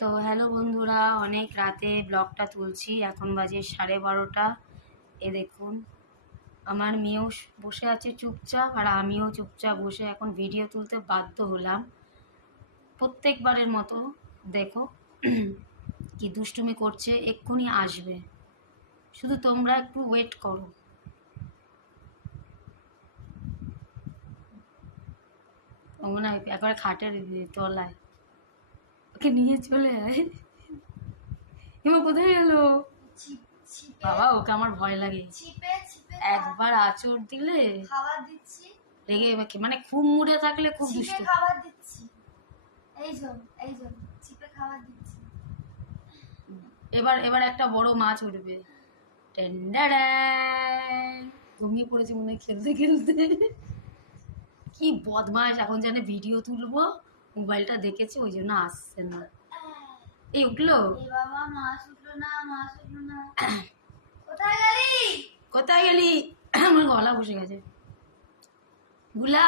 তো হ্যালো বন্ধুরা, অনেক রাতে ব্লগটা তুলছি। এখন বাজে 12:30। এ দেখুন, আমার মেয়েও বসে আছে চুপচাপ, আর আমিও চুপচাপ বসে এখন ভিডিও তুলতে বাধ্য হলাম। প্রত্যেকবারের মতো দেখো কি দুষ্টুমি করছে, এক্ষুনি আসবে, শুধু তোমরা একটু ওয়েট করো। ও মনে হয় একবারে খাটের তলায়, ওকে নিয়ে চলে আয়। হিমা কোথায় গেল? বাবা, ওকে আমার ভয় লাগে। একবার আঁচড় দিলে খাবার দিচ্ছি, রেগে মানে খুব মুড়ে থাকলে খুব দুষ্ট। খাবার দিচ্ছি, এই যে চিপে খাবার দিচ্ছি। এবার এবার একটা বড় মাছ উঠবে। ঘুমিয়ে পড়েছে মনে হয় খেলতে খেলতে। কি বদমাশ, এখন জানে ভিডিও তুলবো, মোবাইলটা দেখেছে ওই জন্য আসছে না। এই উঠলো। বাবা, মাছ উঠলো না, মাছ উঠলো না। কোথায় গেলি? কোথায় গেলি? আমার গলা বসে গেছে। গুলা,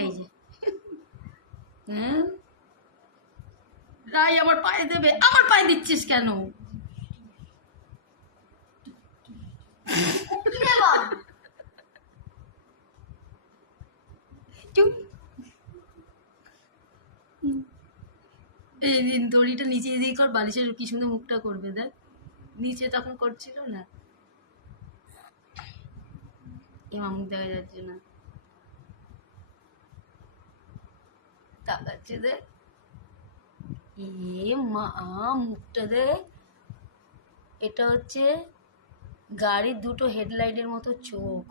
এই যে রাই আমার পায়ে দেবে। আমার পায়ে দিচ্ছিস কেন? এই দড়িটা নিচে দিয়ে কর, বালিশের কি সুন্দর মুখটা করবে। দেখ নিচে তখন করছিল না, এমা মুখ দেখা যাচ্ছে না, তাকাচ্ছে। দেখ এ মা, মুখটা দেখ। এটা হচ্ছে গাড়ির দুটো হেডলাইটের মতো চোখ।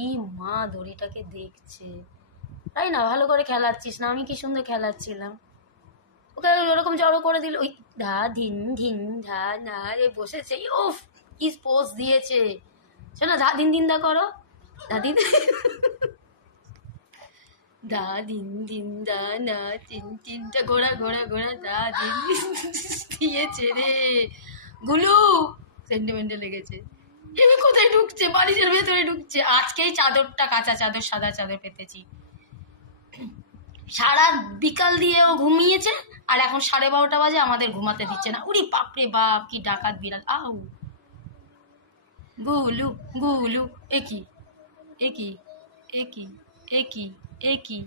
ই মা, দড়িটাকে দেখছে। তাই না, ভালো করে খেলাচ্ছিস না? আমি কি সুন্দর খেলাচ্ছিলাম, ওকে ওরকম জড়ো করে দিল। ওই ধা ধিন ধিন ধা না রে বসেছে। উফ, কি পোজ দিয়েছে। শোনা, ধা দিন দিন দা করো, ধা দিন ধা দিন দিন দা না, তিন তিনটা ঘোড়া ঘোড়া ঘোড়া ধা দিন দিয়েছে রে। গুলু সেন্টিমেন্টে লেগেছে। এবার কোথায় ঢুকছে? বালিশের ভেতরে ঢুকছে। আজকেই চাদরটা, কাঁচা চাদর, সাদা চাদর পেতেছি। সারা বিকাল দিয়েও ঘুমিয়েছে, আর এখন 12:30 বাজে আমাদের ঘুমাতে দিচ্ছে না। উরি বাপরে বাপ, কি ডাকাত বিড়াল। আউ গুলু গুলু, একই একই একই একই একই।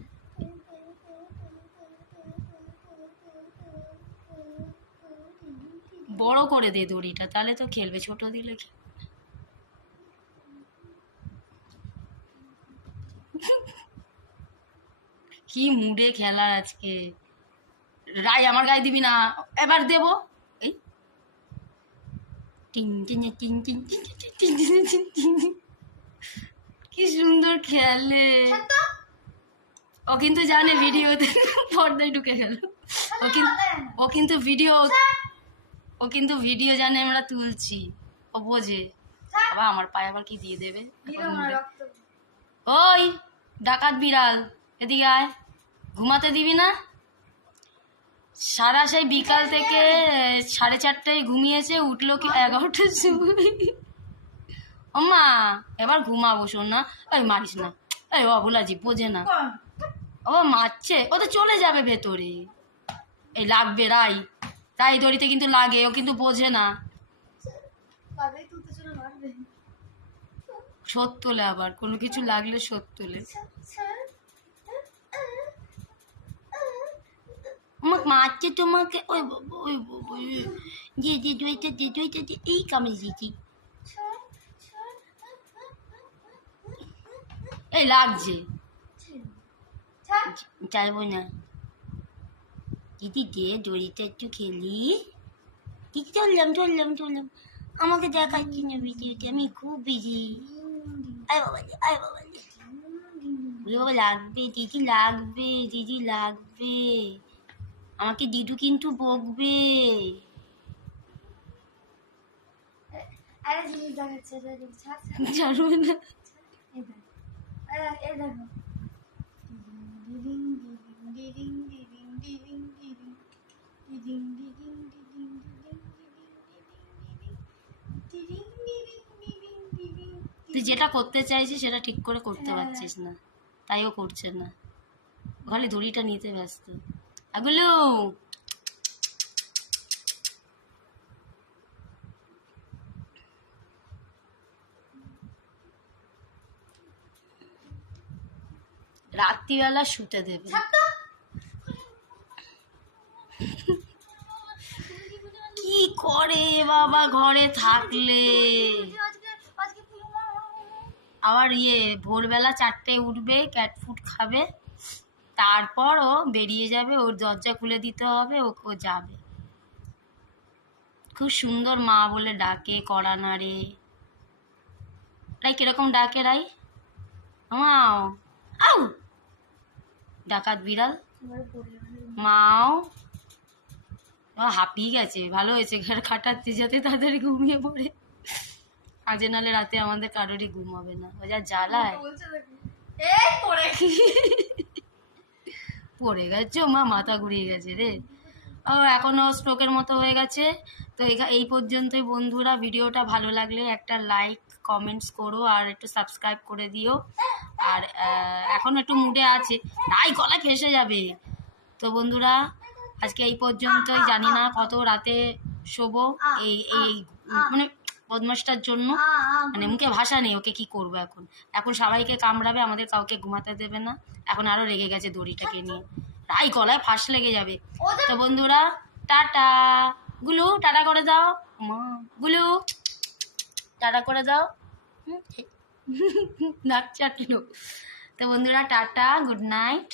বড় করে দে দড়িটা, তাহলে তো খেলবে, ছোট দিলে কি মুডে খেলার আজকে। রাই, আমার গায়ে দিবি না। এবার দেবো। এই টিং টিং টিং টিং টিং টিং টিং টিং। কি সুন্দর খেলে। ও কিন্তু জানে ভিডিওতে পর্দায় ঢুকে গেল। ও কিন্তু ভিডিও জানে আমরা তুলছি, ও বোঝে। আবার আমার পায়ে আবার কি দিয়ে দেবে। ওই ডাকাত বিড়াল, এদিকে আয়। ঘুমাতে দিবি না? সারা সেই বিকাল থেকে 4:30টায় ঘুমিয়েছে, উঠলো কি 11টার সময়। ওমা, এবার ঘুমাবো শোনা। ওই মারিস না, এই অবলাজি বোঝে না। ও মারছে, ও তো চলে যাবে ভেতরে। এই লাগবে রাই, রাই দড়িতে কিন্তু লাগে, ও কিন্তু বোঝে না। শোধ তোলে, আবার কোনো কিছু লাগলে শোধ তোলে। আমাকে মারছে তোমাকে। ওই ওই ওই যে দইটা এই কামড়ে দিয়েছি। এই লাগছে, চাইবো না। দিদি দে দড়িটা একটু খেলি। দিদি চললাম। আমাকে দেখাচ্ছি না ভিডিওতে, আমি খুব বিজি। আয় বাবা লাগবে, দিদি লাগবে। আমাকে দিদু কিন্তু বকবে। জানবো না। তুই যেটা করতে চাইছিস সেটা ঠিক করে করতে পারছিস না, তাইও করছে না, খালি দড়িটা নিতে ব্যস্ত। গুলু রাত্রিবেলা শুতে দেবে। কি করে বাবা ঘরে থাকলে? আবার ভোরবেলা 4টায় উঠবে, ক্যাট ফুড খাবে, তারপর ও বেরিয়ে যাবে, ওর দরজা খুলে দিতে হবে, ও যাবে। খুব সুন্দর মা বলে ডাকে, কড়া নাড়ে। রাই কিরকম ডাকে রাই? মাও আউ, ডাকাত বিড়াল মাও। হাঁপিয়ে গেছে, ভালো হয়েছে ঘর খাটাচ্ছে যাতে তাদের ঘুমিয়ে পড়ে, আজে নালে রাতে আমাদের কারোরই ঘুম হবে না। ও যা জ্বালায়। পড়ে গেছে মা, মাথা ঘুরিয়ে গেছে রে। ও এখনো স্ট্রোকের মতো হয়ে গেছে। তো এই পর্যন্তই বন্ধুরা। ভিডিওটা ভালো লাগলে একটা লাইক কমেন্টস করো আর একটু সাবস্ক্রাইব করে দিও। আর এখন একটু মুডে আছে, তাই গলা ফেসে যাবে। তো বন্ধুরা আজকে এই পর্যন্তই। জানি না কত রাতে শোবো এই এই মানে বদমাসটার জন্য, মানে মুখে ভাষা নেই, ওকে কি করবো এখন। এখন সবাইকে কামড়াবে, আমাদের কাউকে ঘুমাতে দেবে না। এখন আরো রেগে গেছে দড়িটাকে নিয়ে, তাই গলায় ফাঁস লেগে যাবে। তো বন্ধুরা টাটা। গুলু টাটা করে দাও মা, গুলু টাটা করে দাও। নাক চাটলো। তো বন্ধুরা টাটা, গুড নাইট।